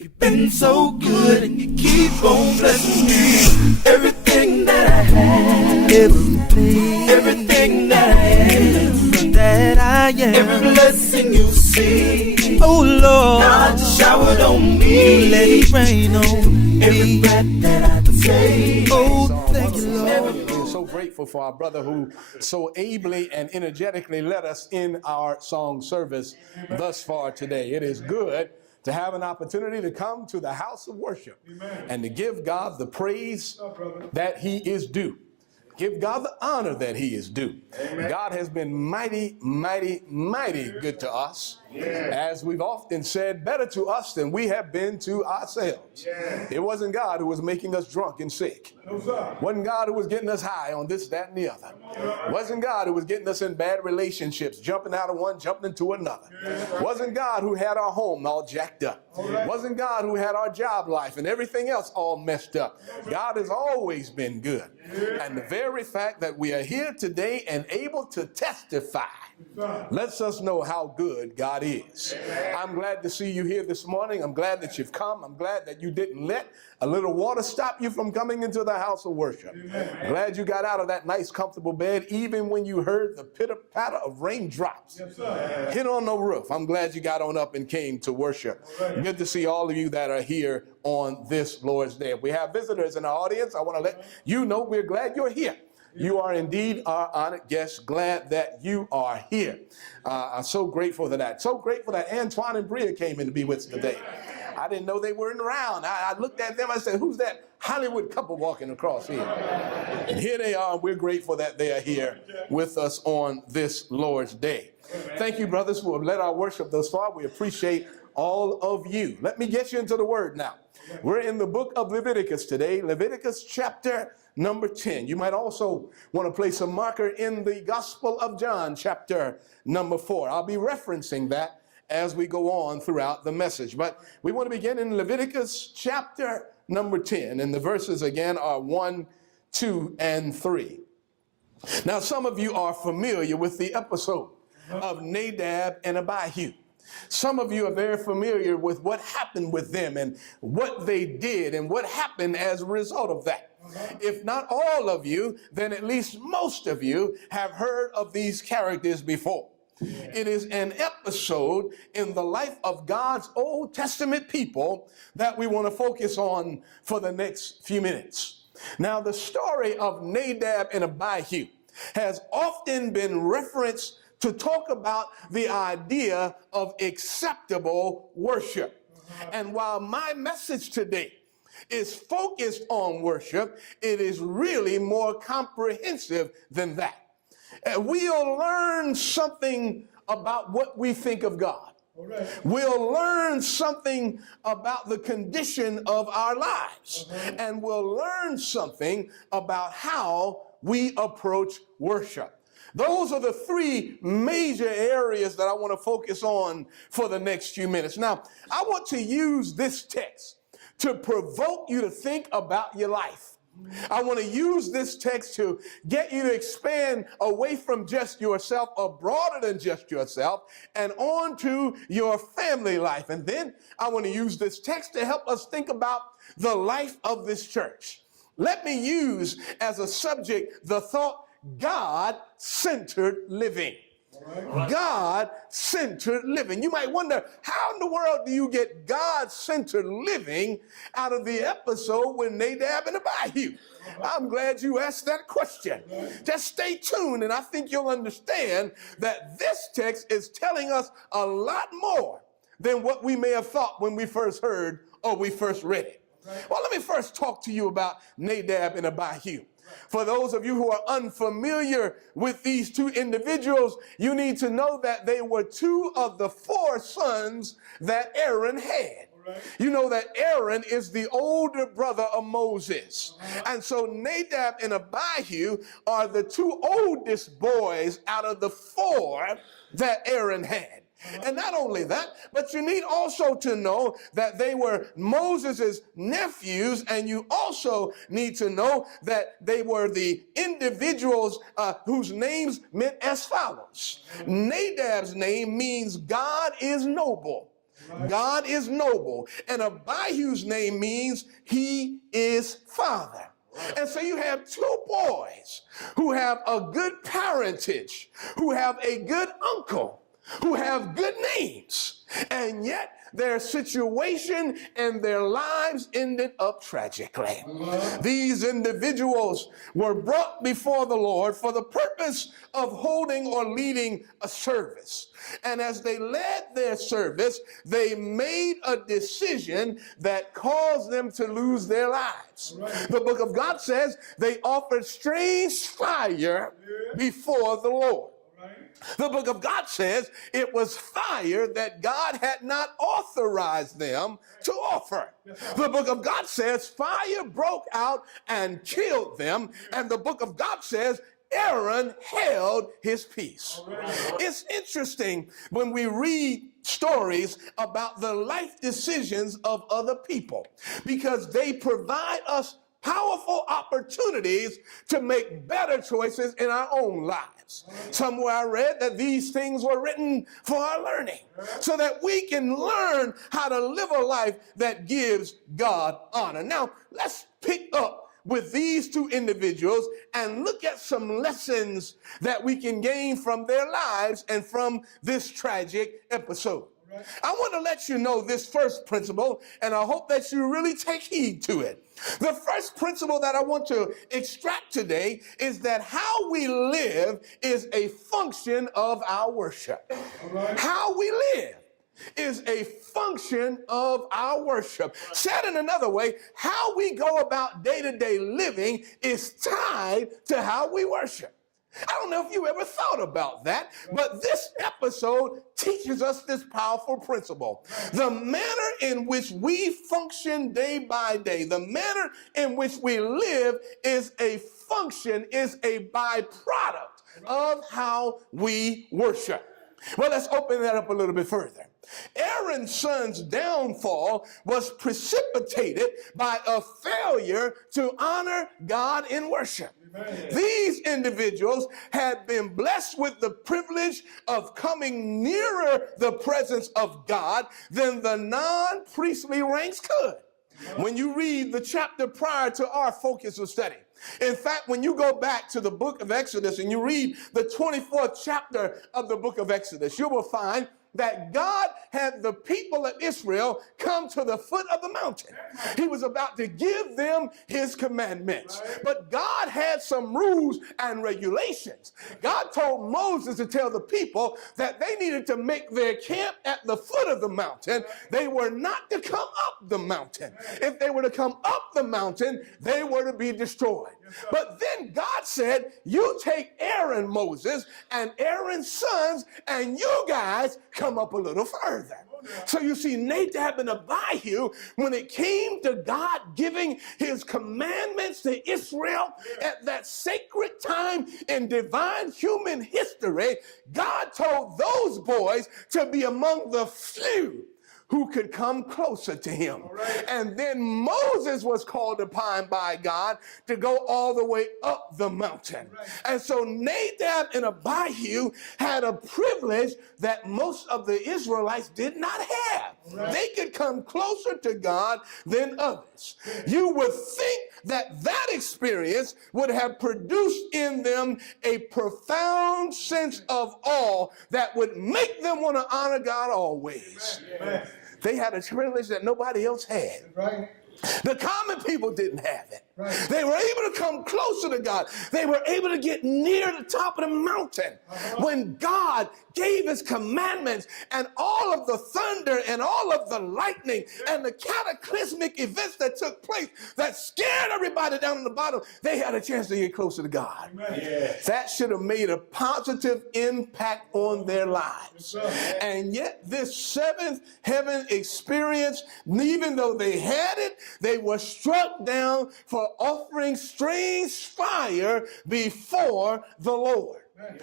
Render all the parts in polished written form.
You've been so good and you keep on blessing me. Everything that I have, everything that I am, every blessing you see. Oh Lord, God just showered on me. Let it rain on me. Every breath that I take. Oh, thank you, Lord. We're so grateful for our brother who so ably and energetically led us in our song service thus far today. It is good to have an opportunity to come to the house of worship and to give God the praise that he is due. Give God the honor that he is due. Amen. God has been mighty, mighty, mighty good to us. As we've often said, better to us than we have been to ourselves. It wasn't God who was making us drunk and sick. Wasn't God who was getting us high on this, that, and the other. Wasn't God who was getting us in bad relationships, jumping out of one, jumping into another. Wasn't God who had our home all jacked up. Wasn't God who had our job life and everything else all messed up. God has always been good. And the very fact that we are here today and able to testify lets us know how good God is. I'm glad to see you here this morning. I'm glad that you've come. I'm glad that you didn't let a little water stop you from coming into the house of worship. Glad you got out of that nice, comfortable bed, even when you heard the pitter-patter of raindrops hit on the roof. I'm glad you got on up and came to worship. Good to see all of you that are here on this Lord's Day. If we have visitors in our audience, I want to let you know we're glad you're here. You are indeed our honored guests. Glad that you are here. I'm so grateful for that. So grateful that Antoine and Bria came in to be with us today. I didn't know they weren't around. I looked at them. I said, who's that Hollywood couple walking across here? And here they are. We're grateful that they are here with us on this Lord's Day. Thank you, brothers, who have led our worship thus far. We appreciate all of you. Let me get you into the word now. We're in the book of Leviticus today, Leviticus chapter number 10. You might also want to place a marker in the Gospel of John, chapter number 4. I'll be referencing that as we go on throughout the message. But we want to begin in Leviticus chapter number 10. And the verses again are 1, 2, and 3. Now, some of you are familiar with the episode of Nadab and Abihu. Some of you are very familiar with what happened with them and what they did and what happened as a result of that. If not all of you, then at least most of you have heard of these characters before. It is an episode in the life of God's Old Testament people that we want to focus on for the next few minutes. Now, the story of Nadab and Abihu has often been referenced to talk about the idea of acceptable worship. And while my message today is focused on worship, it is really more comprehensive than that. We'll learn something about what we think of God. We'll learn something about the condition of our lives. And we'll learn something about how we approach worship. Those are the three major areas that I want to focus on for the next few minutes. Now, I want to use this text to provoke you to think about your life. I want to use this text to get you to expand away from just yourself or broader than just yourself and on to your family life. And then I want to use this text to help us think about the life of this church. Let me use as a subject the thought God-centered living. God-centered living. You might wonder, how in the world do you get God-centered living out of the episode with Nadab and Abihu? I'm glad you asked that question. Just stay tuned, and I think you'll understand that this text is telling us a lot more than what we may have thought when we first heard or we first read it. Well, let me first talk to you about Nadab and Abihu. For those of you who are unfamiliar with these two individuals, you need to know that they were two of the 4 sons that Aaron had. You know that Aaron is the older brother of Moses. And so Nadab and Abihu are the 2 oldest boys out of the 4 that Aaron had. And not only that, but you need also to know that they were Moses' nephews, and you also need to know that they were the individuals whose names meant as follows. Nadab's name means God is noble. God is noble. And Abihu's name means he is father. And so you have two boys who have a good parentage, who have a good uncle, who have good names, and yet their situation and their lives ended up tragically. These individuals were brought before the Lord for the purpose of holding or leading a service. And as they led their service, they made a decision that caused them to lose their lives. The book of God says they offered strange fire before the Lord. The book of God says it was fire that God had not authorized them to offer. The book of God says fire broke out and killed them. And the book of God says Aaron held his peace. It's interesting when we read stories about the life decisions of other people, because they provide us powerful opportunities to make better choices in our own lives. Somewhere I read that these things were written for our learning, so that we can learn how to live a life that gives God honor. Now, let's pick up with these two individuals and look at some lessons that we can gain from their lives and from this tragic episode. I want to let you know this first principle, and I hope that you really take heed to it. The first principle that I want to extract today is that how we live is a function of our worship. How we live is a function of our worship. Said in another way, how we go about day-to-day living is tied to how we worship. I don't know if you ever thought about that, but this episode teaches us this powerful principle. The manner in which we function day by day, the manner in which we live is a function, is a byproduct of how we worship. Well, let's open that up a little bit further. Aaron's son's downfall was precipitated by a failure to honor God in worship. These individuals had been blessed with the privilege of coming nearer the presence of God than the non-priestly ranks could. When you read the chapter prior to our focus of study, in fact, when you go back to the book of Exodus and you read the 24th chapter of the book of Exodus, you will find that God had the people of Israel come to the foot of the mountain. He was about to give them his commandments. But God had some rules and regulations. God told Moses to tell the people that they needed to make their camp at the foot of the mountain. They were not to come up the mountain. If they were to come up the mountain, they were to be destroyed. But then God said, you take Aaron, Moses, and Aaron's sons, and you guys come up a little further. So you see, Nadab and Abihu, when it came to God giving his commandments to Israel at that sacred time in divine human history, God told those boys to be among the few who could come closer to him. And then Moses was called upon by God to go all the way up the mountain. And so Nadab and Abihu had a privilege that most of the Israelites did not have. They could come closer to God than others. You would think that that experience would have produced in them a profound sense of awe that would make them want to honor God always. Amen. They had a privilege that nobody else had. Right. The common people didn't have it. Right. They were able to come closer to God. They were able to get near the top of the mountain when God gave his commandments, and all of the thunder and all of the lightning and the cataclysmic events that took place that scared everybody down in the bottom. They had a chance to get closer to God. Yes. That should have made a positive impact on their lives. And yet this seventh heaven experience, even though they had it, they were struck down for offering strange fire before the Lord.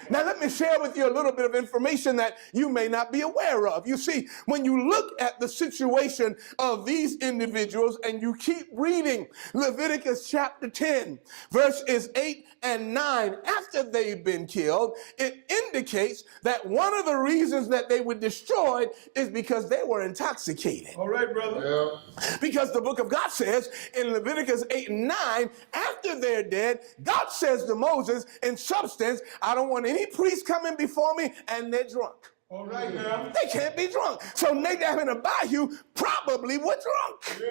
Now, let me share with you a little bit of information that you may not be aware of. You see, when you look at the situation of these individuals and you keep reading Leviticus chapter 10, verses 8 and 9, after they've been killed, it indicates that one of the reasons that they were destroyed is because they were intoxicated. All right, brother. Yeah. Because the book of God says in Leviticus 8 and 9, after they're dead, God says to Moses, in substance, I don't want any priest coming before me and they're drunk. All right now. They can't be drunk. So Nadab and Abihu probably were drunk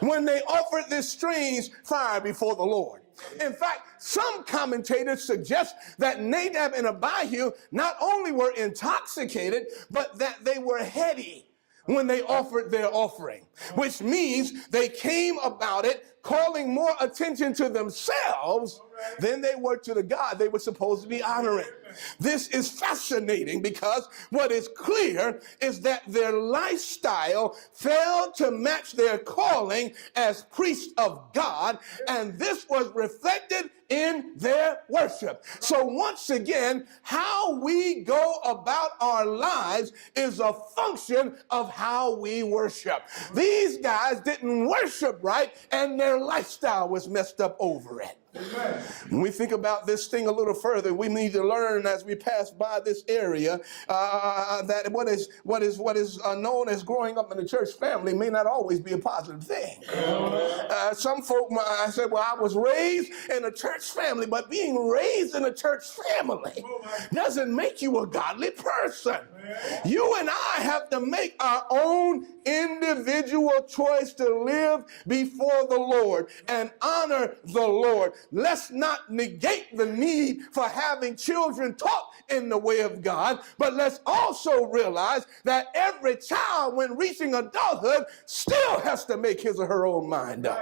when they offered this strange fire before the Lord. In fact, some commentators suggest that Nadab and Abihu not only were intoxicated, but that they were heady when they offered their offering, which means they came about it calling more attention to themselves than they were to the God they were supposed to be honoring. This is fascinating because what is clear is that their lifestyle failed to match their calling as priests of God, and this was reflected in their worship. So once again, how we go about our lives is a function of how we worship. These guys didn't worship right, and their lifestyle was messed up over it. Amen. When we think about this thing a little further, we need to learn as we pass by this area that what is known as growing up in the church family may not always be a positive thing. Some folk, I said, well, I was raised in a church family, but being raised in a church family doesn't make you a godly person. You and I have to make our own individual choice to live before the Lord and honor the Lord. Let's not negate the need for having children taught in the way of God, but let's also realize that every child, when reaching adulthood, still has to make his or her own mind up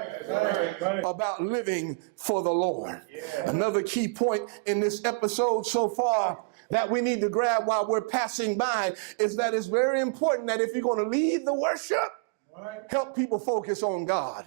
about living for the Lord. Another key point in this episode so far that we need to grab while we're passing by is that it's very important that if you're going to lead the worship, help people focus on God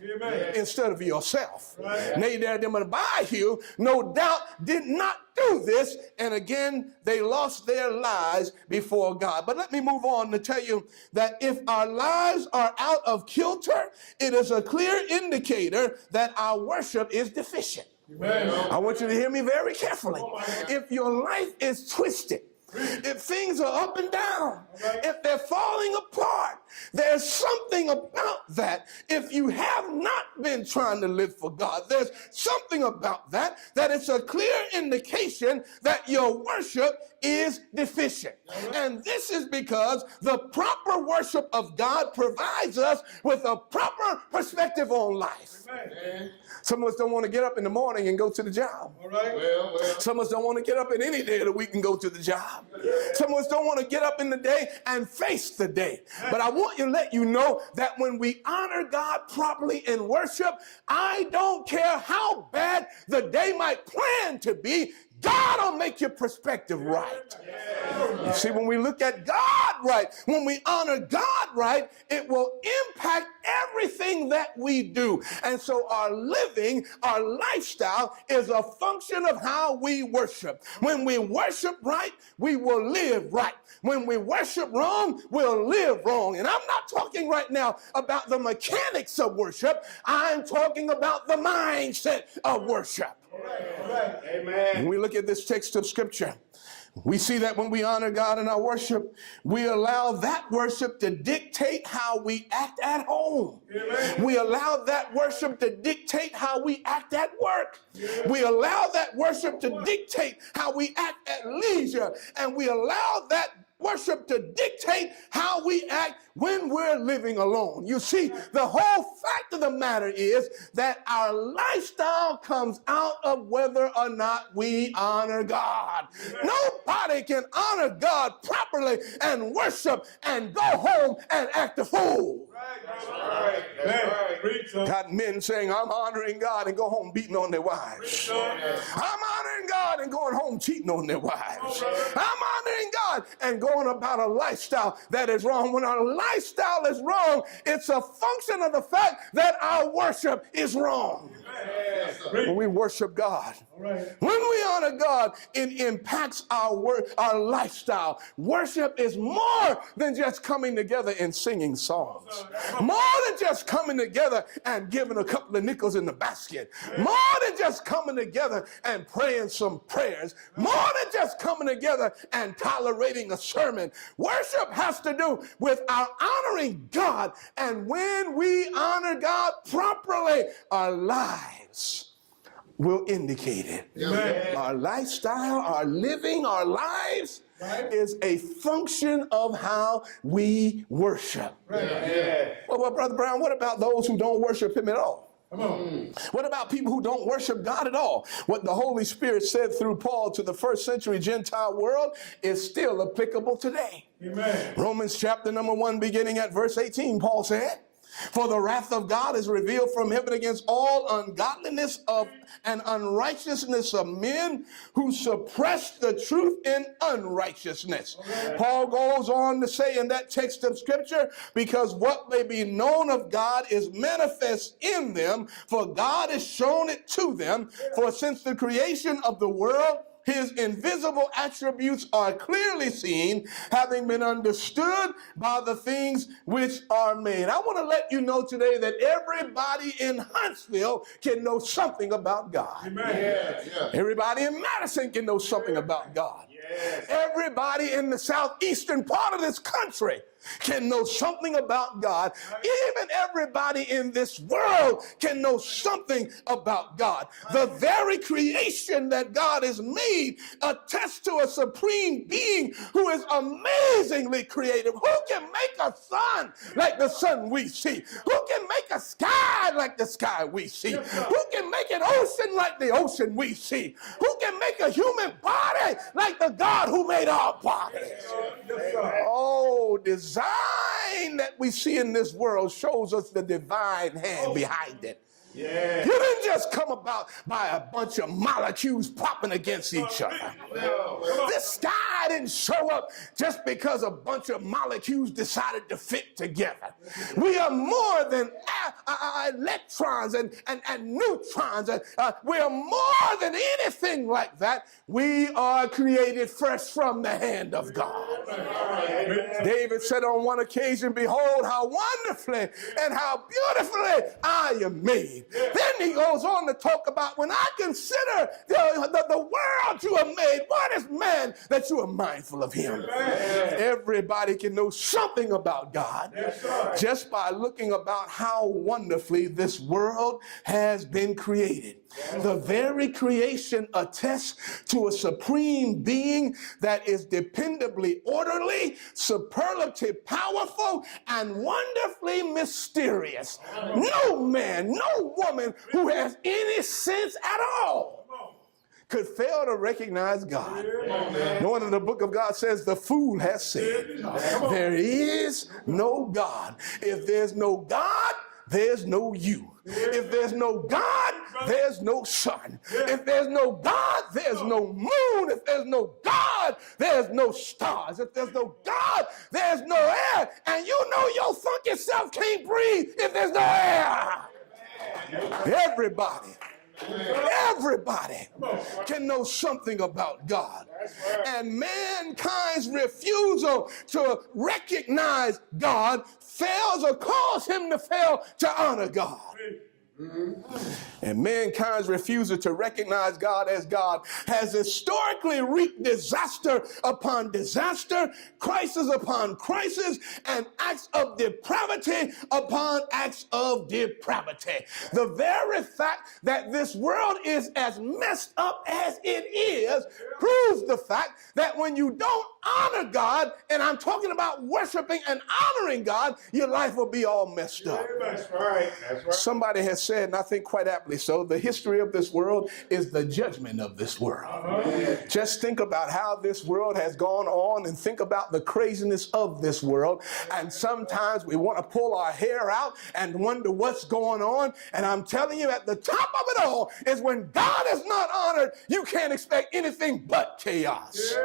instead of yourself. Nadab and Abihu, no doubt, did not do this, and again, they lost their lives before God. But let me move on to tell you that if our lives are out of kilter, it is a clear indicator that our worship is deficient. Amen. I want you to hear me very carefully. If your life is twisted, if things are up and down, if they're falling apart, there's something about that. If you have not been trying to live for God, there's something about that it's a clear indication that your worship is deficient. And this is because the proper worship of God provides us with a proper perspective on life. Amen. Some of us don't want to get up in the morning and go to the job. All right. Well. Some of us don't want to get up in any day of the week and go to the job. Some of us don't want to get up in the day and face the day. But I want to let you know that when we honor God properly in worship, I don't care how bad the day might plan to be, God will make your perspective right. You see, when we look at God right, when we honor God right, it will impact everything that we do. And so our living, our lifestyle is a function of how we worship. When we worship right, we will live right. When we worship wrong, we'll live wrong. And I'm not talking right now about the mechanics of worship. I'm talking about the mindset of worship. Right. Amen. When we look at this text of scripture, we see that when we honor God in our worship, we allow that worship to dictate how we act at home. Amen. We allow that worship to dictate how we act at work. We allow that worship to dictate how we act at leisure. And we allow that worship to dictate how we act when we're living alone. You see, the whole fact of the matter is that our lifestyle comes out of whether or not we honor God. Nobody can honor God properly and worship and go home and act a fool. Got men saying, I'm honoring God, and go home beating on their wives. I'm honoring God and going home cheating on their wives. I'm honoring God and going about a lifestyle that is wrong. When our lifestyle is wrong, it's a function of the fact that our worship is wrong. When we worship God. When we honor God, it impacts our lifestyle. Worship is more than just coming together and singing songs. More than just coming together and giving a couple of nickels in the basket. More than just coming together and praying some prayers. More than just coming together and tolerating a sermon. Worship has to do with our honoring God. And when we honor God properly, our lives will indicate it. Amen. Our lifestyle, our living, our lives is a function of how we worship. Well, Brother Brown, what about those who don't worship him at all? Come on. What about people who don't worship God at all? What the Holy Spirit said through Paul to the first century Gentile world is still applicable today. Amen. Romans chapter number 1, beginning at verse 18, Paul said, "For the wrath of God is revealed from heaven against all ungodliness of and unrighteousness of men who suppress the truth in unrighteousness." Okay. Paul goes on to say in that text of scripture, "Because what may be known of God is manifest in them, for God has shown it to them. For since the creation of the world, his invisible attributes are clearly seen, having been understood by the things which are made." I want to let you know today that everybody in Huntsville can know something about God. Amen. Yes. Everybody in Madison can know something about God. Yes. Everybody in the southeastern part of this country can know something about God. Even everybody in this world can know something about God. The very creation that God has made attests to a supreme being who is amazingly creative. Who can make a sun like the sun we see? Who can make a sky like the sky we see? Who can make an ocean like the ocean we see? Who can make a human body like the God who made our bodies? Oh, design that we see in this world shows us the divine hand behind it. Yeah. You didn't just come about by a bunch of molecules popping against each other. This sky didn't show up just because a bunch of molecules decided to fit together. We are more than electrons and neutrons. We are more than anything like that. We are created fresh from the hand of God. David said on one occasion, "Behold how wonderfully and how beautifully I am made." Then he goes on to talk about, "When I consider the world you have made, what is man that you are mindful of him?" Everybody can know something about God just by looking about how wonderfully this world has been created. The very creation attests to a supreme being that is dependably orderly, superlatively powerful, and wonderfully mysterious. No man, no woman who has any sense at all could fail to recognize God. No one in the book of God says the fool has said, "There is no God." If there's no God, there's no you. If there's no God, there's no sun. If there's no God, there's no moon. If there's no God, there's no stars. If there's no God, there's no air. And you know your funky self can't breathe if there's no air. Everybody can know something about God. And mankind's refusal to recognize God fails or cause him to fail to honor God. And mankind's refusal to recognize God as God has historically reaped disaster upon disaster, crisis upon crisis, and acts of depravity upon acts of depravity. The very fact that this world is as messed up as it is proves the fact that when you don't honor God, and I'm talking about worshiping and honoring God, your life will be all messed up. That's right. That's right. Somebody has said, and I think quite aptly so, the history of this world is the judgment of this world. Just think about how this world has gone on and think about the craziness of this world. And sometimes we want to pull our hair out and wonder what's going on. And I'm telling you, at the top of it all is when God is not honored, you can't expect anything but chaos.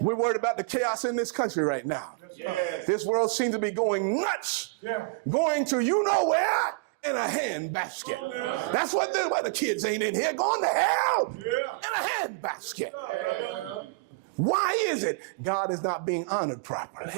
We're worried about the chaos in this country right now. This world seems to be going nuts, going to you know where, in a hand basket. That's what the kids ain't in here going to hell in a hand basket. Why is it God is not being honored properly?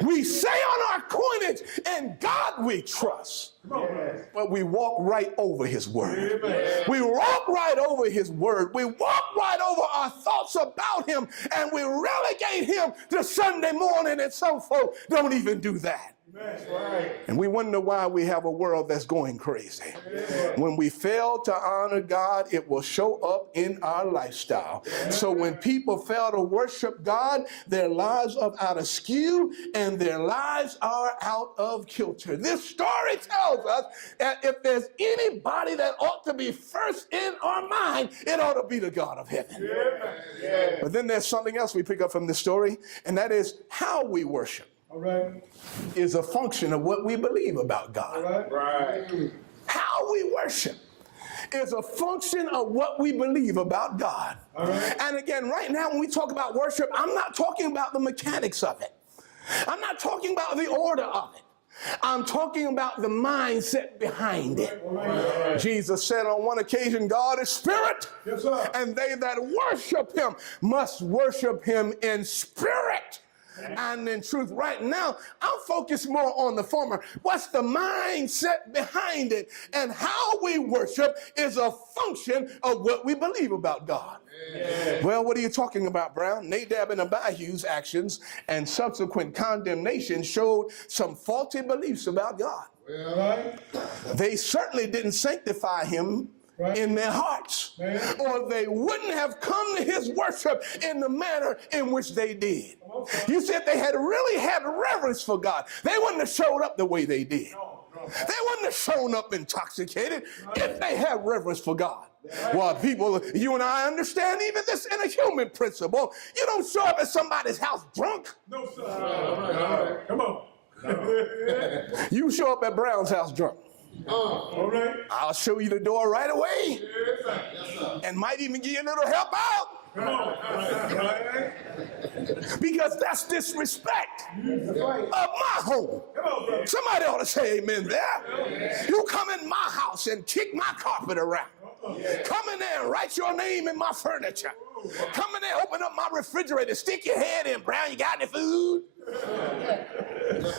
We say on our coinage, "In God we trust," but we walk right over his word. We walk right over his word. We walk right over our thoughts about him, and we relegate him to Sunday morning, and some folk don't even do that. And we wonder why we have a world that's going crazy. When we fail to honor God, it will show up in our lifestyle. So when people fail to worship God, their lives are out of skew and their lives are out of kilter. This story tells us that if there's anybody that ought to be first in our mind, it ought to be the God of heaven. But then there's something else we pick up from this story, and that is how we worship. Is a function of what we believe about God. How we worship is a function of what we believe about God. And again, right now when we talk about worship, I'm not talking about the mechanics of it. I'm not talking about the order of it. I'm talking about the mindset behind it. Jesus said on one occasion, "God is spirit, and they that worship him must worship him in spirit and in truth." Right now, I'm focused more on the former. What's the mindset behind it? And how we worship is a function of what we believe about God. Well, what are you talking about, Brown? Nadab and Abihu's actions and subsequent condemnation showed some faulty beliefs about God. They certainly didn't sanctify him in their hearts, or they wouldn't have come to his worship in the manner in which they did. You see, if they had really had reverence for God, they wouldn't have showed up the way they did. They wouldn't have shown up intoxicated if they had reverence for God. Well, people, you and I understand even this in a human principle. You don't show up at somebody's house drunk. No, sir. Come on. You show up at Brown's house drunk. All right. I'll show you the door right away, and might even give you a little help out. Because that's disrespect of my home. Somebody ought to say amen there. You come in my house and kick my carpet around. Come in there and write your name in my furniture. Come in there, open up my refrigerator, stick your head in, Brown, you got any food?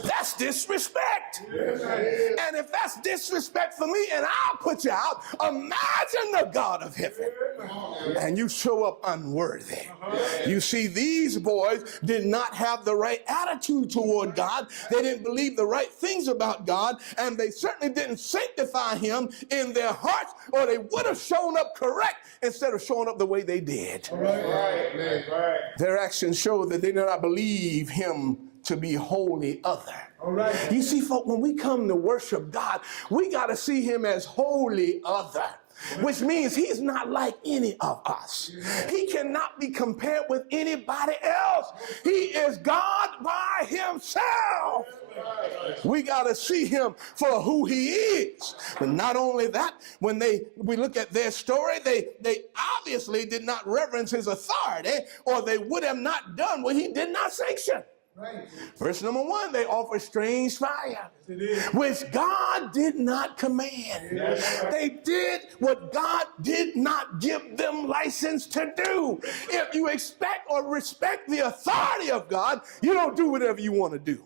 That's disrespect. And if that's disrespect for me and I'll put you out, imagine the God of heaven. And you show up unworthy. You see, these boys did not have the right attitude toward God. They didn't believe the right things about God, and they certainly didn't sanctify him in their hearts, or they would have shown up correct instead of showing up the way they did. Their actions show that they did not believe him to be wholly other. You see, folks, when we come to worship God, we got to see him as wholly other, which means he's not like any of us. He cannot be compared with anybody else. He is God by himself. We got to see him for who he is. But not only that, when we look at their story, they obviously did not reverence his authority, or they would have not done what he did not sanction. Verse number 1, they offer strange fire, which God did not command. They did what God did not give them license to do. If you expect or respect the authority of God, you don't do whatever you want to do.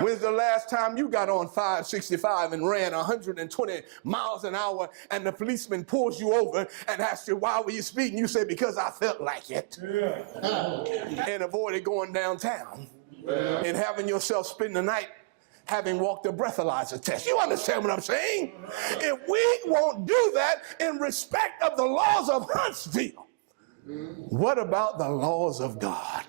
When's the last time you got on 565 and ran 120 miles an hour and the policeman pulls you over and asks you, "Why were you speeding?" You say, "Because I felt like it." And avoided going downtown and having yourself spend the night having walked a breathalyzer test. You understand what I'm saying? If we won't do that in respect of the laws of Huntsville, what about the laws of God?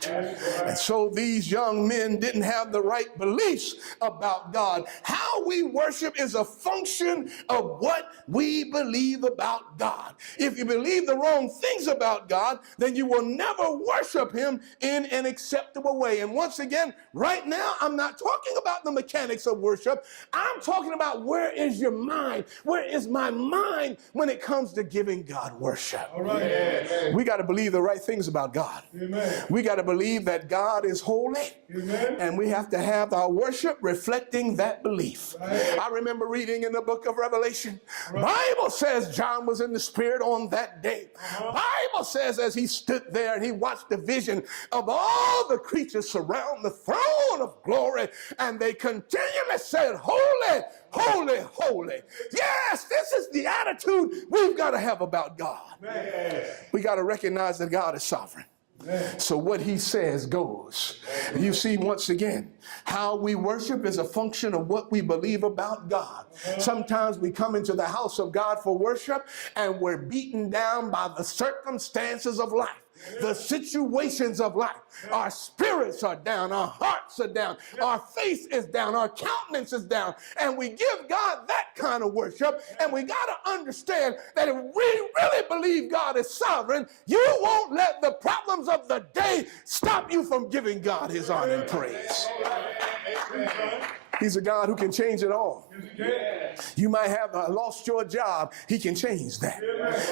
And so these young men didn't have the right beliefs about God. How we worship is a function of what we believe about God. If you believe the wrong things about God, then you will never worship him in an acceptable way. And once again, right now, I'm not talking about the mechanics of worship. I'm talking about, where is your mind? Where is my mind when it comes to giving God worship? All right. We got to believe the right things about God. Amen. We got to believe that God is holy. Amen. And we have to have our worship reflecting that belief. Right. I remember reading in the book of Revelation, Bible says John was in the Spirit on that day. Bible says as he stood there and he watched the vision of all the creatures surround the throne of glory, and they continually said, holy, holy, holy. Yes, this is the attitude we've got to have about God. Amen. We got to recognize that God is sovereign. So what he says goes. You see, once again, how we worship is a function of what we believe about God. Sometimes we come into the house of God for worship and we're beaten down by the circumstances of life, the situations of life. Our spirits are down, our hearts are down, our face is down, our countenance is down, and we give God that kind of worship. And we got to understand that if we really believe God is sovereign, you won't let the problems of the day stop you from giving God his honor and praise. He's a God who can change it all. You might have lost your job. He can change that.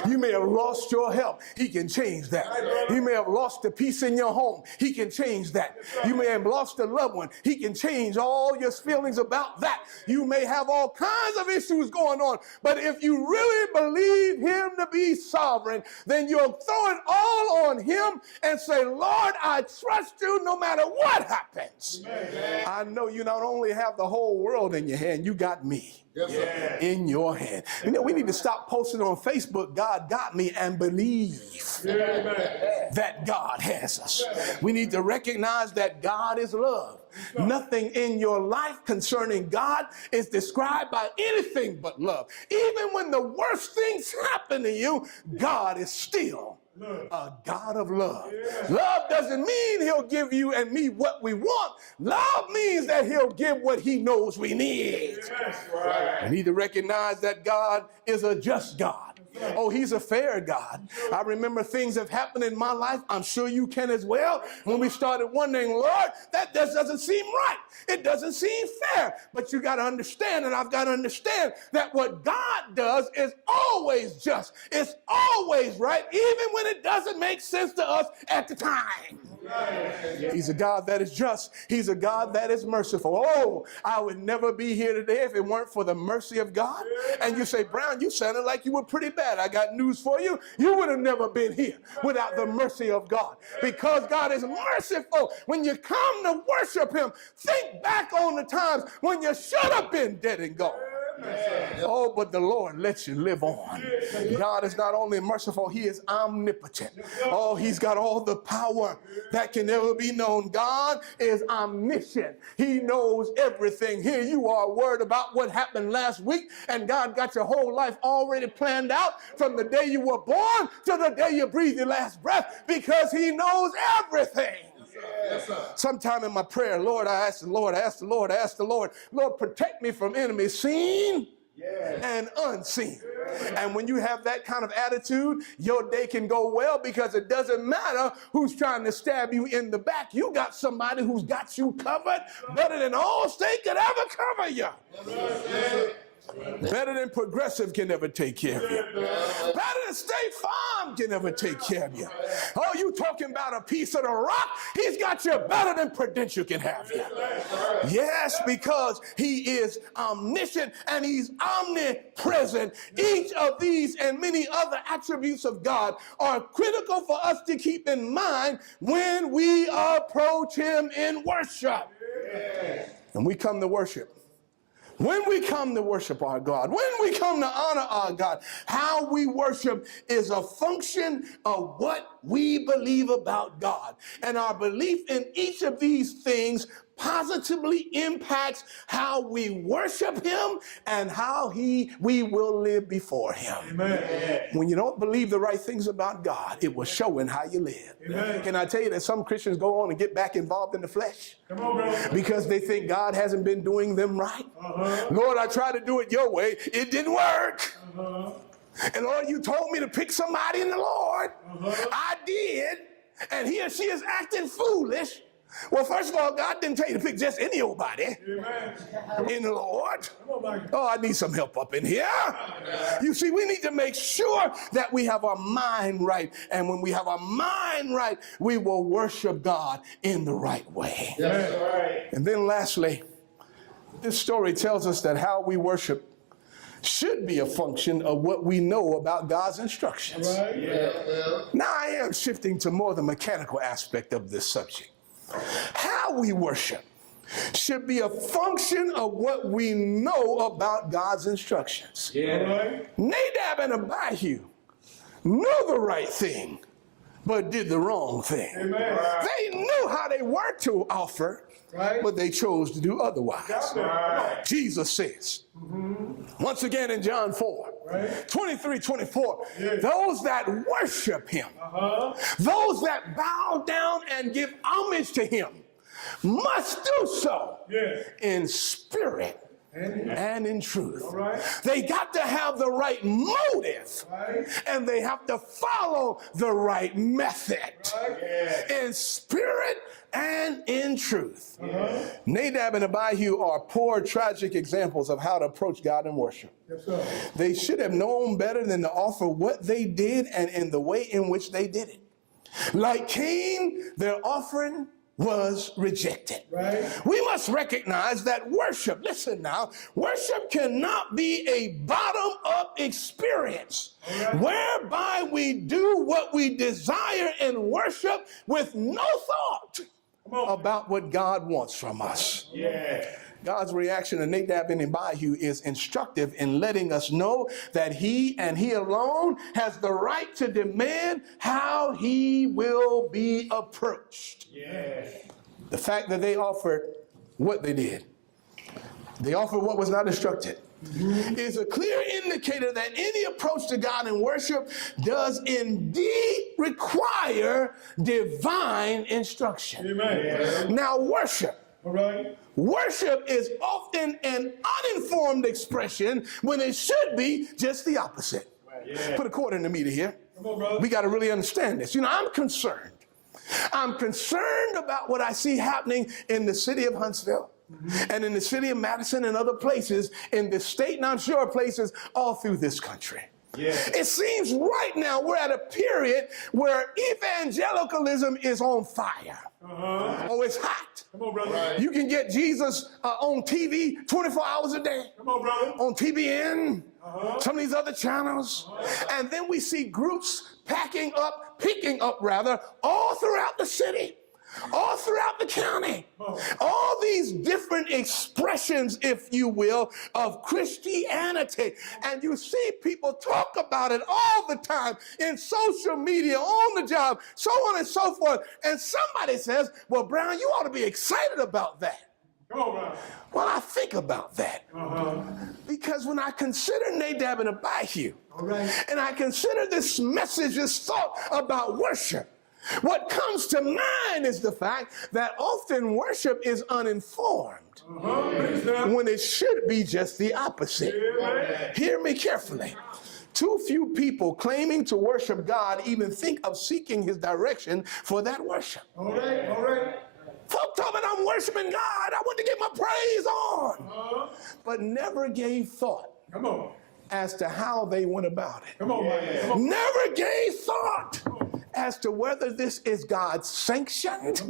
You may have lost your health. He can change that. You may have lost the peace in your home. He can change that. You may have lost a loved one. He can change all your feelings about that. You may have all kinds of issues going on. But if you really believe him to be sovereign, then you'll throw it all on him and say, Lord, I trust you no matter what happens. I know you not only have the whole world in your hand, you got me in your hand. You know, we need to stop posting on Facebook, God got me, and believe that God has us. We need to recognize that God is love. Nothing in your life concerning God is described by anything but love. Even when the worst things happen to you, God is still a God of love. Love doesn't mean he'll give you and me what we want. Love means that he'll give what he knows we need. We need to recognize that God is a just God. Oh, he's a fair God. I remember things have happened in my life. I'm sure you can as well. When we started wondering, Lord, that just doesn't seem right. It doesn't seem fair. But you got to understand, and I've got to understand, that what God does is always just. It's always right, even when it doesn't make sense to us at the time. He's a God that is just. He's a God that is merciful. Oh, I would never be here today if it weren't for the mercy of God. And you say, Brown, you sounded like you were pretty bad. I got news for you. You would have never been here without the mercy of God. Because God is merciful. When you come to worship him, think back on the times when you should have been dead and gone. Oh, but the Lord lets you live on. God is not only merciful, he is omnipotent. Oh, he's got all the power that can ever be known. God is omniscient. He knows everything. Here you are worried about what happened last week, and God got your whole life already planned out from the day you were born to the day you breathe your last breath, because he knows everything. Sometime in my prayer, Lord, I asked the Lord, Lord, protect me from enemies seen and unseen. And when you have that kind of attitude, your day can go well, because it doesn't matter who's trying to stab you in the back. You got somebody who's got you covered better than Allstate could ever cover you. Better than Progressive can ever take care of you. Better than State Farm can ever take care of you. Oh, you talking about a piece of the rock? He's got you better than Prudential can have you. Yes, because he is omniscient and he's omnipresent. Each of these and many other attributes of God are critical for us to keep in mind when we approach him in worship. And we come to worship. When we come to worship our God, when we come to honor our God, how we worship is a function of what we believe about God. And our belief in each of these things positively impacts how we worship him and how we will live before him. Amen. When you don't believe the right things about God, it will show in how you live. Amen. Can I tell you that some Christians go on and get back involved in the flesh? Come on, bro. Because they think God hasn't been doing them right. Lord, I tried to do it your way. It didn't work. And Lord, you told me to pick somebody in the Lord. I did. And he or she is acting foolish. Well, first of all, God didn't tell you to pick just any old body in the Lord. Oh, I need some help up in here. You see, we need to make sure that we have our mind right. And when we have our mind right, we will worship God in the right way. And then lastly, this story tells us that how we worship should be a function of what we know about God's instructions. Now I am shifting to more the mechanical aspect of this subject. How we worship should be a function of what we know about God's instructions. Nadab and Abihu knew the right thing, but did the wrong thing. They knew how they were to offer, but they chose to do otherwise. Jesus says, once again in John 4, 23, 24, those that worship him, those that bow down and give homage to him, must do so in spirit and in truth. They got to have the right motive, and they have to follow the right method in spirit and in truth. Nadab and Abihu are poor, tragic examples of how to approach God in worship. They should have known better than to offer what they did and in the way in which they did it. Like Cain, their offering was rejected. We must recognize that worship, listen now, worship cannot be a bottom-up experience whereby we do what we desire in worship with no thought about what God wants from us. God's reaction to Nadab and Abihu is instructive in letting us know that he and he alone has the right to demand how he will be approached. The fact that they offered what they did, they offered what was not instructed, is a clear indicator that any approach to God in worship does indeed require divine instruction. Now worship is often an uninformed expression when it should be just the opposite. Put a quarter in the meter here. We got to really understand this. You know, I'm concerned about what I see happening in the city of Huntsville and in the city of Madison and other places in this state, and I'm sure places all through this country. It seems right now we're at a period where evangelicalism is on fire. Oh, it's hot. You can get Jesus on TV 24 hours a day. On TBN, some of these other channels. And then we see groups picking up all throughout the city, all throughout the county. All these different expressions, if you will, of Christianity. And you see people talk about it all the time in social media, on the job, so on and so forth. And somebody says, well, Brown, you ought to be excited about that. Well, I think about that. Because when I consider Nadab and Abihu, and I consider this message, this thought about worship, what comes to mind is the fact that often worship is uninformed when it should be just the opposite. Hear me carefully. Too few people claiming to worship God even think of seeking his direction for that worship. Folk told me I'm worshiping God. I want to get my praise on. But never gave thought as to how they went about it. Never gave thought as to whether this is God sanctioned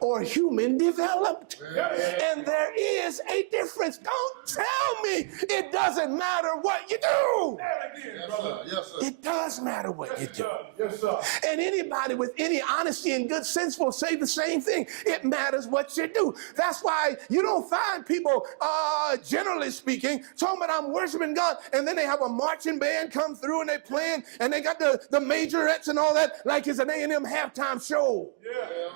or human developed. And there is a difference. Don't tell me it doesn't matter what you do. It does matter what you do. And anybody with any honesty and good sense will say the same thing. It matters what you do. That's why you don't find people, generally speaking, talking about I'm worshiping God, and then they have a marching band come through and they playing, and they got the majorettes and all that, like it's an A&M halftime show.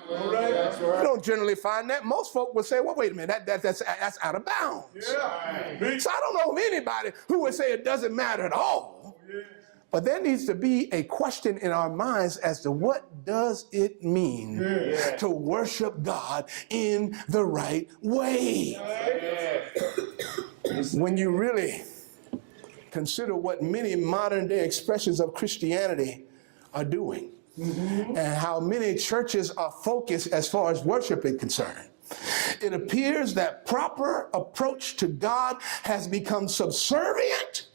You don't generally find that. Most folk would say, well, wait a minute, that's out of bounds. So I don't know of anybody who would say it doesn't matter at all. But there needs to be a question in our minds as to what does it mean to worship God in the right way. When you really consider what many modern day expressions of Christianity are doing, and how many churches are focused as far as worship is concerned. It appears that proper approach to God has become subservient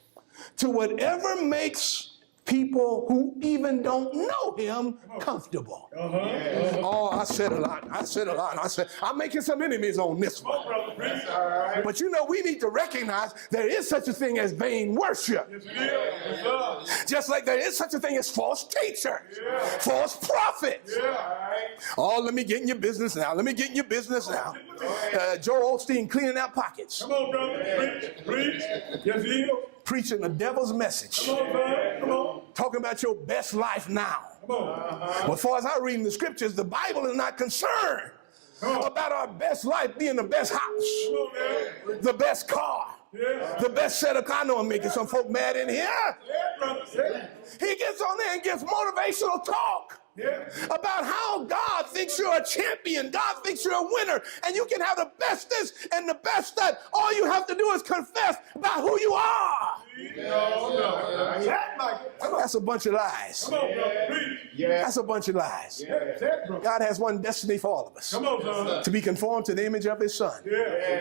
to whatever makes people who even don't know him comfortable. Oh, I said a lot. I'm making some enemies on this one. But you know, we need to recognize there is such a thing as vain worship. Just like there is such a thing as false teachers, false prophets. Oh, let me get in your business now. Joel Osteen cleaning out pockets. Come on, brother. Preach. Yes, he is. Preaching the devil's message. Come on, brother. Come on. Talking about your best life now. Come on. Well, as far as I read in the scriptures, the Bible is not concerned about our best life being the best house, the best car, the best set of car. I know I'm making some folk mad in here. He gets on there and gives motivational talk about how God thinks you're a champion. God thinks you're a winner. And you can have the best this and the best that. All you have to do is confess about who you are. That's a bunch of lies. That's a bunch of lies. God has one destiny for all of us. To be conformed to the image of his son.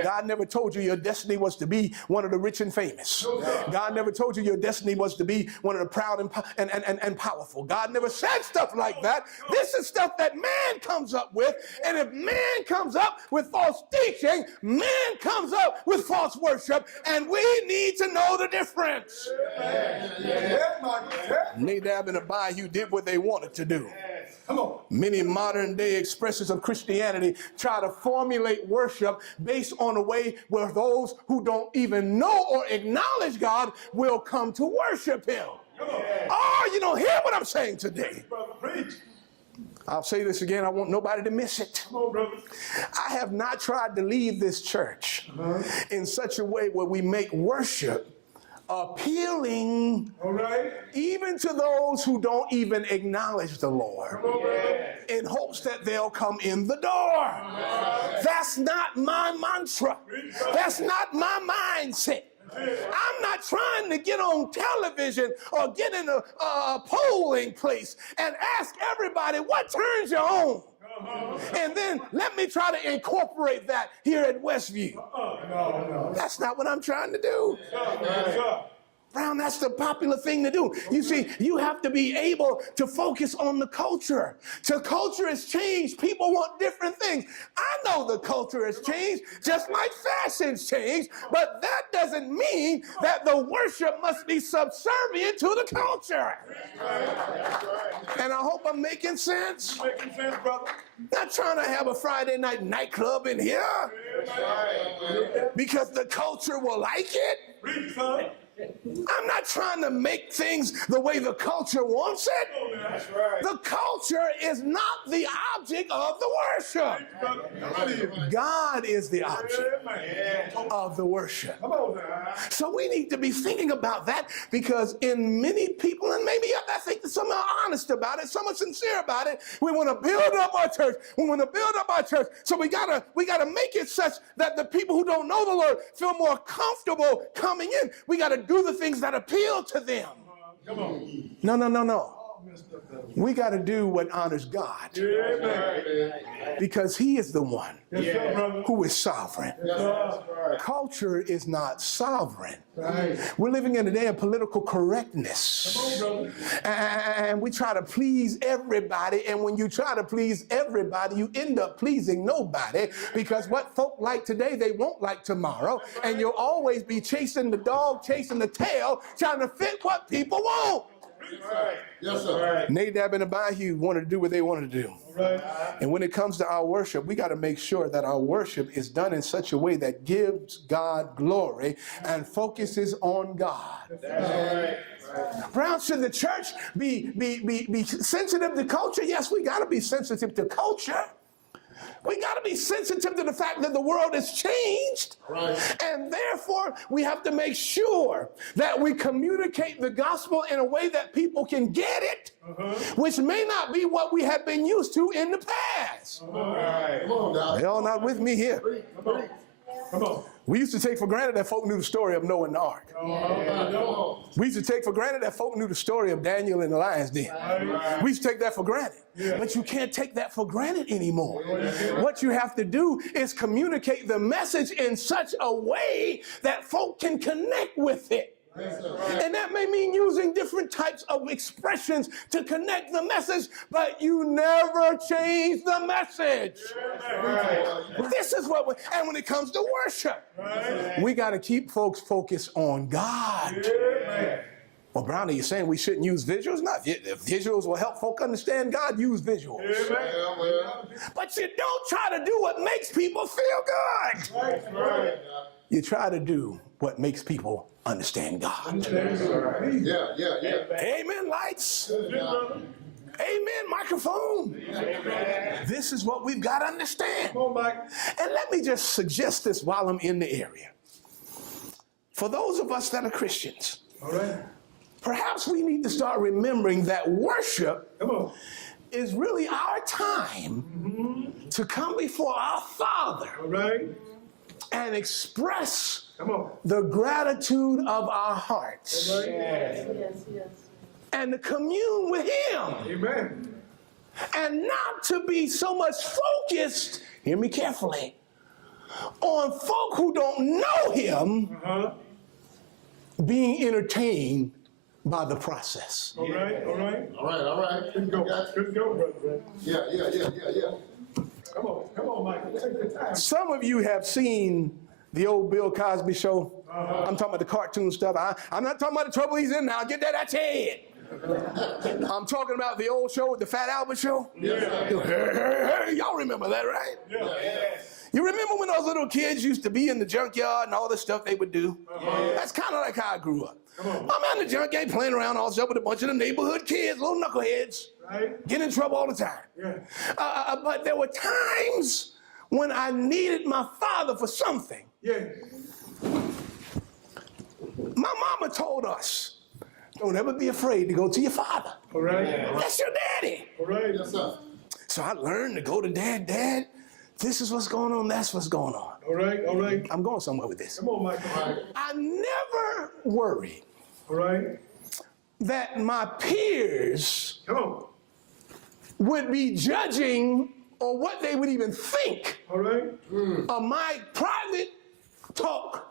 God never told you your destiny was to be one of the rich and famous. God never told you your destiny was to be one of the proud and powerful. God never said stuff like that. This is stuff that man comes up with. And if man comes up with false teaching, man comes up with false worship. And we need to know the difference. Nadab and Abihu did what they wanted to do. Many modern day expressions of Christianity try to formulate worship based on a way where those who don't even know or acknowledge God will come to worship him. Oh, you don't hear what I'm saying today. I'll say this again. I want nobody to miss it. I have not tried to leave this church in such a way where we make worship appealing even to those who don't even acknowledge the Lord in hopes that they'll come in the door. That's not my mantra. That's not my mindset. I'm not trying to get on television or get in a polling place and ask everybody what turns you on. And then let me try to incorporate that here at Westview. That's not what I'm trying to do. Brown, that's the popular thing to do. You see, you have to be able to focus on the culture. The culture has changed. People want different things. I know the culture has changed, just like fashion's changed, but that doesn't mean that the worship must be subservient to the culture. And I hope I'm making sense. Making sense, brother. Not trying to have a Friday night nightclub in here because the culture will like it. Preach, son. I'm not trying to make things the way the culture wants it. That's right. The culture is not the object of the worship. God is the object of the worship. So we need to be thinking about that, because in many people, and maybe I think that some are honest about it, some are sincere about it, we want to build up our church. So we gotta make it such that the people who don't know the Lord feel more comfortable coming in. We gotta do the things that appeal to them. Come on. No. We got to do what honors God, because he is the one who is sovereign. Culture is not sovereign. We're living in a day of political correctness, and we try to please everybody, and when you try to please everybody, you end up pleasing nobody, because what folk like today, they won't like tomorrow, and you'll always be chasing the dog, chasing the tail, trying to fit what people want. Yes, sir. Nadab and Abihu wanted to do what they wanted to do. And when it comes to our worship, we got to make sure that our worship is done in such a way that gives God glory and focuses on God. Brown, should the church be sensitive to culture? Yes, we got to be sensitive to culture. We got to be sensitive to the fact that the world has changed. And therefore, we have to make sure that we communicate the gospel in a way that people can get it, which may not be what we have been used to in the past. Y'all not with me here. Come on. We used to take for granted that folk knew the story of Noah and the ark. We used to take for granted that folk knew the story of Daniel in the lion's den. We used to take that for granted. But you can't take that for granted anymore. What you have to do is communicate the message in such a way that folk can connect with it. And that may mean using different types of expressions to connect the message, but you never change the message. This is what, and when it comes to worship, we got to keep folks focused on God. Well, Brownie, you're saying we shouldn't use visuals? No, if visuals will help folk understand God, use visuals. But you don't try to do what makes people feel good. You try to do what makes people understand God. Amen, lights. Amen, microphone. This is what we've got to understand. And let me just suggest this while I'm in the area. For those of us that are Christians, perhaps we need to start remembering that worship is really our time to come before our Father and express the gratitude of our hearts and to commune with Him. And not to be so much focused, hear me carefully, on folk who don't know Him being entertained by the process. All right. Good go, brother. Yeah. Come on, Michael. Take the time. Some of you have seen the old Bill Cosby show. I'm talking about the cartoon stuff. I'm not talking about the trouble he's in now. Get that out your head. I'm talking about the old show, the Fat Albert show. Hey, y'all remember that, right? You remember when those little kids used to be in the junkyard and all the stuff they would do? That's kind of like how I grew up. I'm out in the junkyard playing around all stuff with a bunch of the neighborhood kids, little knuckleheads, get in trouble all the time. But there were times when I needed my father for something. My mama told us, don't ever be afraid to go to your father. That's your daddy. Yes, sir. So I learned to go to Dad, this is what's going on, that's what's going on. All right. I'm going somewhere with this. Come on, Michael. I never worried All right. that my peers Come on. would be judging or what they would even think All right. of my private talk,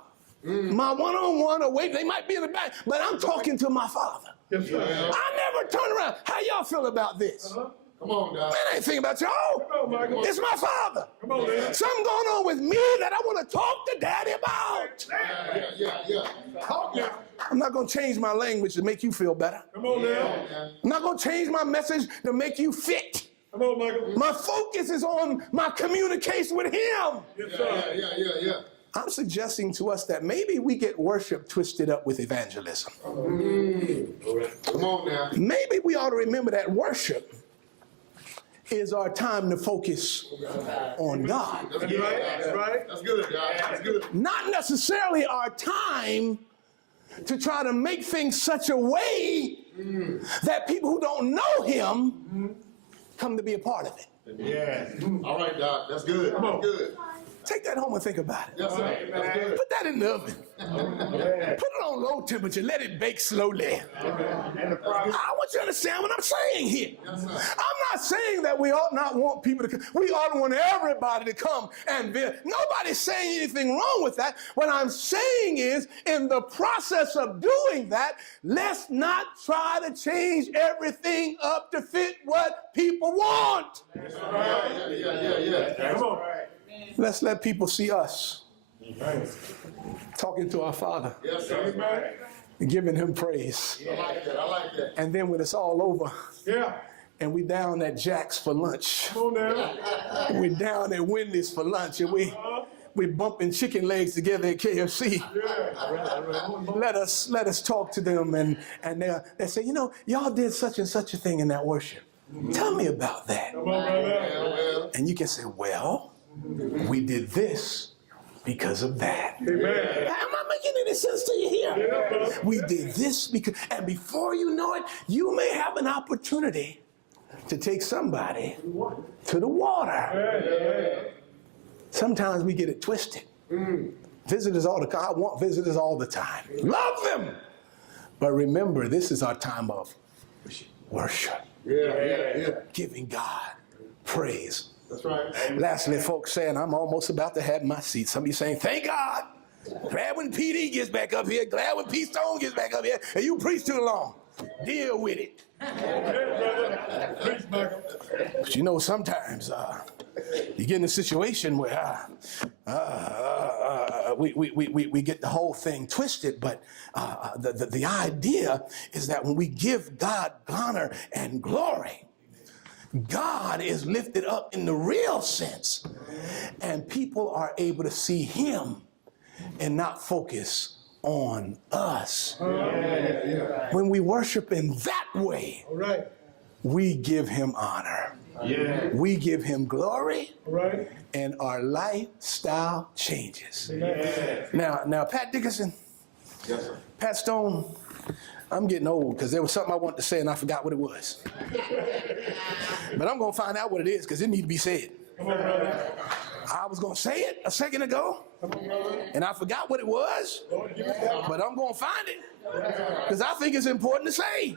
my one-on-one away. They might be in the back, but I'm talking to my father. Yes, sir. I never turn around. How y'all feel about this? Come on, Doc. Man, I ain't thinking about y'all. Come on, Michael. It's my father. Come on, man. Something going on with me that I want to talk to Daddy about. Yeah. Talk now. I'm not going to change my language to make you feel better. Come on now. I'm not going to change my message to make you fit. Come on, Michael. My focus is on my communication with Him. Yes, sir. Yeah. I'm suggesting to us that maybe we get worship twisted up with evangelism. Come on now. Maybe we ought to remember that worship is our time to focus on God. That's right. That's good, Doc. That's good. Not necessarily our time to try to make things such a way that people who don't know Him come to be a part of it. Yeah. All right, Doc. That's good. Come on. Good. Take that home and think about it. Yes, sir. That's good. Put that in the oven. Put it on low temperature. Let it bake slowly. I want you to understand what I'm saying here. Yes, sir. I'm not saying that we ought not want people to come. We ought to want everybody to come and be. Nobody's saying anything wrong with that. What I'm saying is, in the process of doing that, let's not try to change everything up to fit what people want. Yeah. Come on. Let's let people see us talking to our Father, Yes, sir. giving Him praise. I like that. And then when it's all over, Yeah. and we down at Jack's for lunch, Come on now. we're down at Wendy's for lunch, and we bumping chicken legs together at KFC. Let us talk to them, and they say, y'all did such and such a thing in that worship. Tell me about that. Come on, brother. And you can say, well, we did this because of that. Amen. Am I making any sense to you here? Yeah, brother. We did this because, and before you know it, you may have an opportunity to take somebody to the water. Sometimes we get it twisted. Visitors all the time. I want visitors all the time. Love them. But remember, this is our time of worship. Giving God praise. That's right. Lastly, folks saying, I'm almost about to have my seat. Some of you saying, thank God. Glad when PD gets back up here. Glad when P. Stone gets back up here. And you preach too long. Deal with it. But you know, sometimes you get in a situation where we get the whole thing twisted. But the idea is that when we give God honor and glory, God is lifted up in the real sense, and people are able to see him and not focus on us. When we worship in that way, we give him honor. We give him glory, and our lifestyle changes. Now, Pat Dickinson, Pat Stone, I'm getting old because there was something I wanted to say and I forgot what it was. But I'm going to find out what it is because it needs to be said. I was going to say it a second ago and I forgot what it was, but I'm going to find it because I think it's important to say.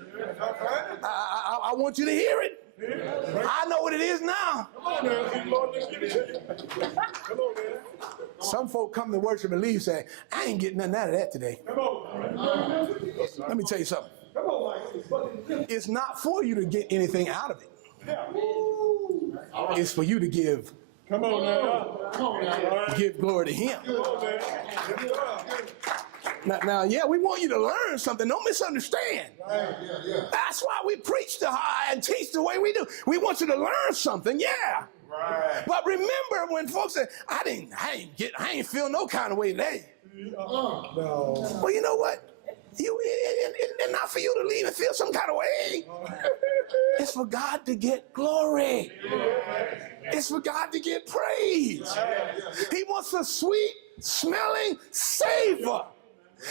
I want you to hear it. I know what it is now. Some folk come to worship and leave saying, I ain't getting nothing out of that today. Let me tell you something. It's not for you to get anything out of it. It's for you to give glory to him. Now, yeah, we want you to learn something. Don't misunderstand. That's why we preach and teach the way we do. We want you to learn something, yeah. But remember when folks say, I ain't feel no kind of way today. Well, you know what? It's not for you to leave and feel some kind of way. It's for God to get glory. It's for God to get praise. He wants a sweet smelling savor.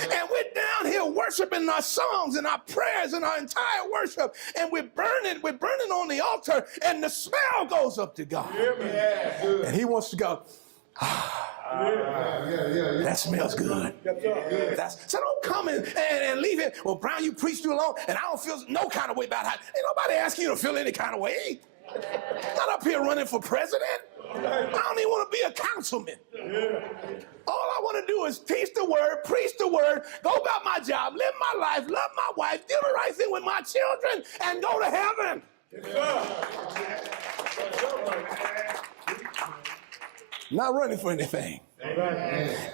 And we're down here worshiping our songs and our prayers and our entire worship, and we're burning on the altar, and the smell goes up to God. And he wants to go, that smells good. So don't come and leave it. Well, Brown, you preach too long, and I don't feel no kind of way about how. Ain't nobody asking you to feel any kind of way. I'm not up here running for president. I don't even want to be a councilman. All I want to do is teach the word, preach the word, go about my job, live my life, love my wife, do the right thing with my children, and go to heaven. Not running for anything.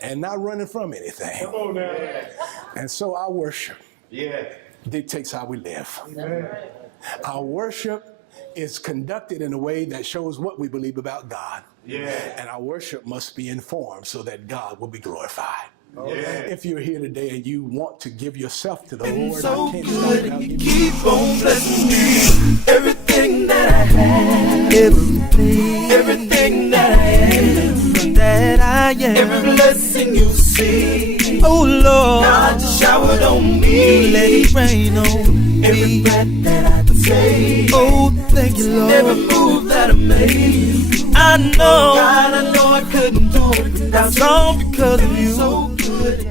And not running from anything. And so our worship dictates how we live. Our worship is conducted in a way that shows what we believe about God. And our worship must be informed so that God will be glorified. If you're here today and you want to give yourself to the Lord, so good, and you keep on blessing me. Everything that I have, everything that I am, every blessing you see. Oh Lord, God just showered on me. Let it rain on me. Every breath that I can take. Oh, thank you, Lord. Every move that I made. I know, God, I know I couldn't do it without you. All because of you. So good.